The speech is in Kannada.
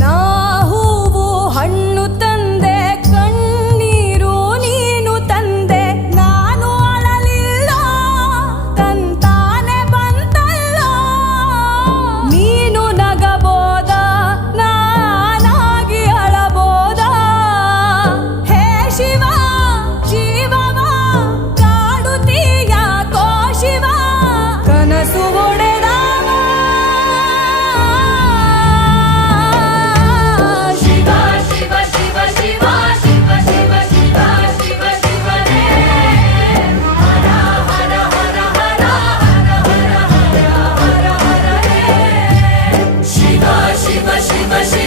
ನಾ ಹೂವು ಹಣ್ಣು ತಂದೆ ಕಣ್ಣೀರು ನೀನು ತಂದೆ ನಾನು ಅಳಲಿಲ್ಲ ತಂತಾನೆ ಬಂತಲ್ಲ ನೀನು ನಗಬೋದ ನಾನಾಗಿ ಅಳಬೋದ ಹೇ ಶಿವ ಜೀವವ ಕಾಡುತ್ತೀಯ ಕೋ ಶಿವ ಕನಸು ಒಡೆದ Shiva, Shiva, Shiva.